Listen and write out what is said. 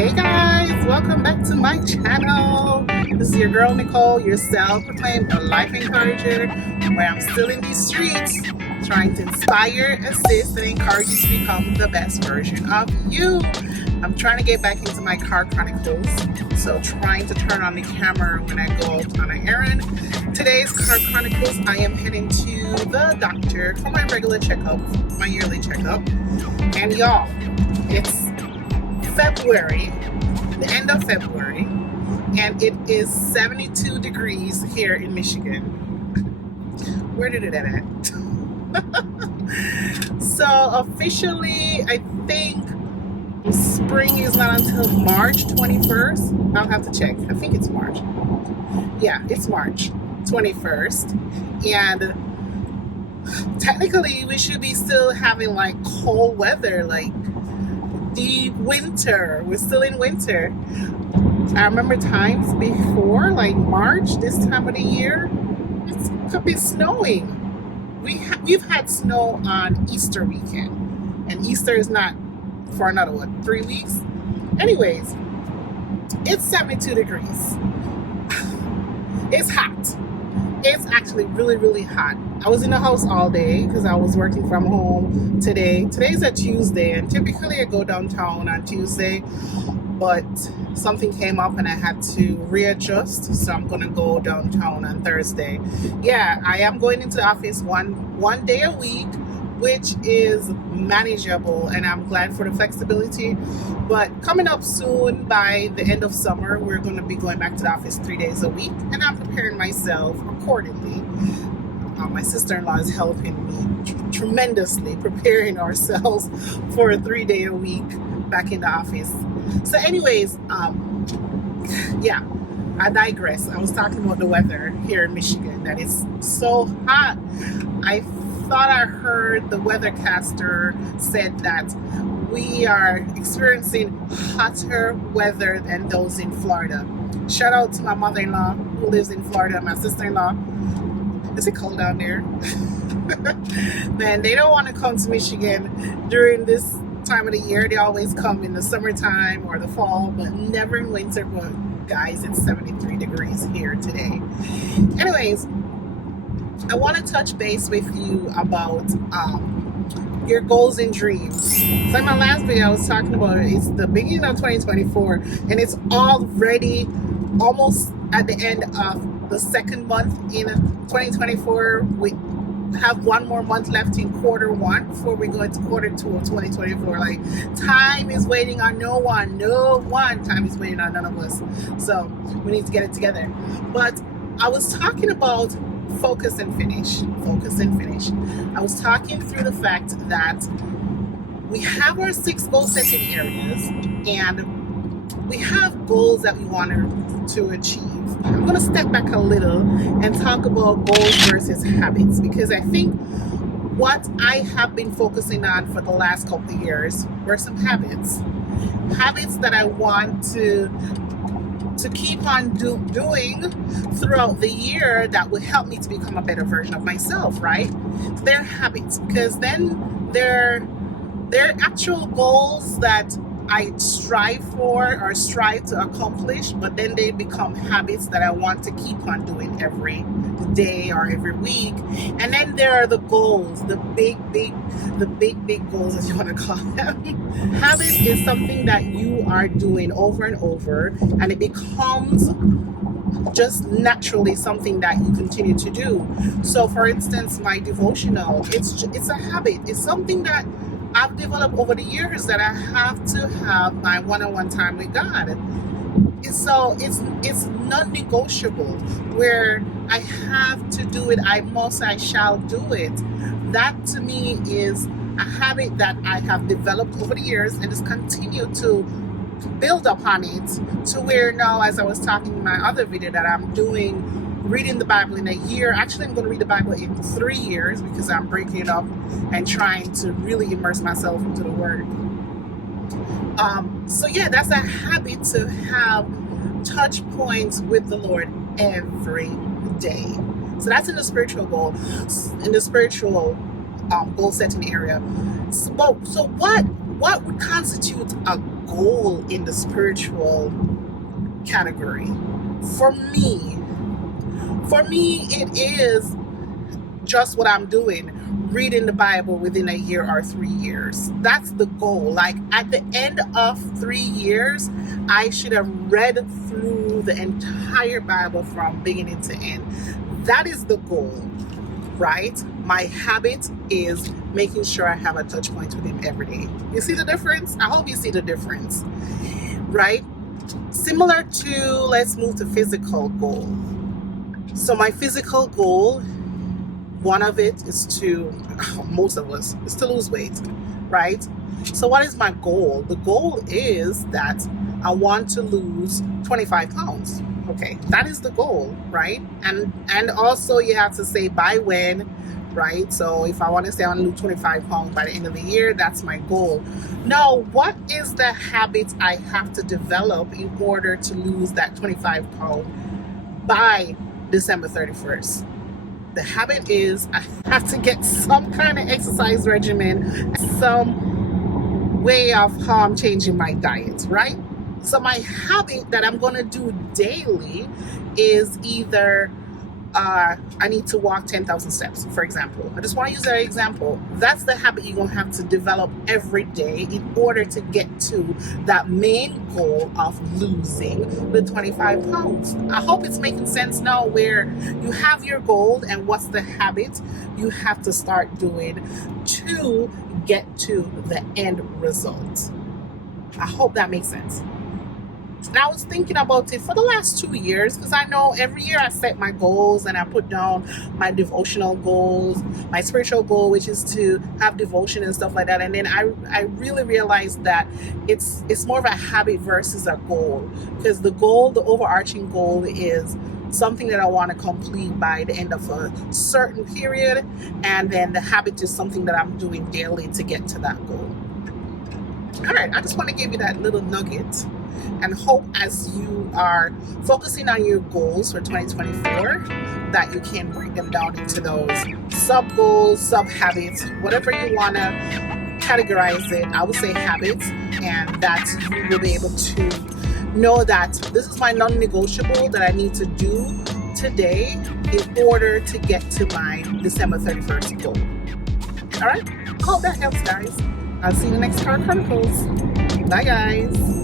Hey guys, welcome back to my channel. This is your girl Nicole, your self-proclaimed life encourager, where I'm still in these streets trying to inspire, assist, and encourage you to become the best version of you. I'm trying to get back into my car chronicles, so trying to turn on the camera when I go out on an errand. Today's car chronicles, I am heading to the doctor for my regular checkup, my yearly checkup. And y'all, it's February, the end of February, and it is 72 degrees here in Michigan. Where did it end at? So officially, I think spring is not until March 21st. I'll have to check. I think it's March. Yeah, it's March 21st. And technically, we should be still having like cold weather, like deep winter. We're still in winter. I remember times before, like March, this time of the year, it could be snowing. We've had snow on Easter weekend, and Easter is not for another 3 weeks. Anyways, it's 72 degrees. It's hot. It's actually really, really hot. I was in the house all day because I was working from home today. Today's a Tuesday, and typically I go downtown on Tuesday, but something came up and I had to readjust, so I'm gonna go downtown on Thursday. Yeah, I am going into the office one day a week, which is manageable, and I'm glad for the flexibility. But coming up soon, by the end of summer, we're going to be going back to the office 3 days a week, and I'm preparing myself accordingly. My sister-in-law is helping me tremendously, preparing ourselves for a 3-day a week back in the office. So anyways, yeah, I digress. I was talking about the weather here in Michigan, that it's so hot. I thought I heard the weathercaster said that we are experiencing hotter weather than those in Florida. Shout out to my mother-in-law who lives in Florida, my sister-in-law. Is it cold down there? Man, they don't want to come to Michigan during this time of the year. They always come in the summertime or the fall, but never in winter. But guys, it's 73 degrees here today. Anyways, I want to touch base with you about your goals and dreams. So in my last video, I was talking about it's the beginning of 2024, and it's already almost at the end of the second month in 2024. We have one more month left in quarter one before we go into quarter two of 2024. Like, time is waiting on no one. Time is waiting on none of us. So we need to get it together. But I was talking about focus and finish. I was talking through the fact that we have our 6 goal setting areas, and we have goals that we want to achieve. I'm going to step back a little and talk about goals versus habits, because I think what I have been focusing on for the last couple of years were some habits that I want to keep on doing throughout the year that would help me to become a better version of myself, right? They're habits, because then they're actual goals that I strive for or strive to accomplish, but then they become habits that I want to keep on doing every day or every week. And then there are the goals, the big goals, as you want to call them. Habits is something that you are doing over and over, and it becomes just naturally something that you continue to do. So for instance, my devotional, it's a habit. It's something that I've developed over the years, that I have to have my one-on-one time with God. So it's non-negotiable, where I have to do it, I shall do it. That to me is a habit that I have developed over the years, and just continue to build upon it, to where now, as I was talking in my other video, that I'm reading the Bible in a year. Actually, I'm going to read the Bible in 3 years, because I'm breaking it up and trying to really immerse myself into the Word. So yeah, that's a habit, to have touch points with the Lord every day. So that's in the spiritual goal, goal setting area. So what would constitute a goal in the spiritual category. For me, it is just what I'm doing, reading the Bible within a year or 3 years. That's the goal. Like at the end of 3 years, I should have read through the entire Bible from beginning to end. That is the goal, right? My habit is making sure I have a touch point with him every day. You see the difference? I hope you see the difference, right? Similar to, let's move to physical goal. So my physical goal, one of it is to, most of us, is to lose weight, right? So what is my goal? The goal is that I want to lose 25 pounds. Okay, that is the goal, right? And also you have to say by when, right? So if I want to say I want to lose 25 pounds by the end of the year, that's my goal. Now, what is the habit I have to develop in order to lose that 25 pounds by December 31st? The habit is I have to get some kind of exercise regimen, some way of how I'm changing my diet, right? So my habit that I'm going to do daily is either I need to walk 10,000 steps, for example. I just want to use that example. That's the habit you're going to have to develop every day in order to get to that main goal of losing the 25 pounds. I hope it's making sense now, where you have your goal and what's the habit you have to start doing to get to the end result. I hope that makes sense. And I was thinking about it for the last 2 years, because I know every year I set my goals and I put down my devotional goals, my spiritual goal, which is to have devotion and stuff like that. And then I really realized that it's more of a habit versus a goal, because the goal, the overarching goal, is something that I want to complete by the end of a certain period. And then the habit is something that I'm doing daily to get to that goal. All right, I just want to give you that little nugget, and hope as you are focusing on your goals for 2024 that you can break them down into those sub goals, sub habits, whatever you want to categorize it. I would say habits, and that you will be able to know that this is my non-negotiable that I need to do today in order to get to my December 31st goal. All right, I hope that helps, guys. I'll see you in the next Chronicles. Bye, guys.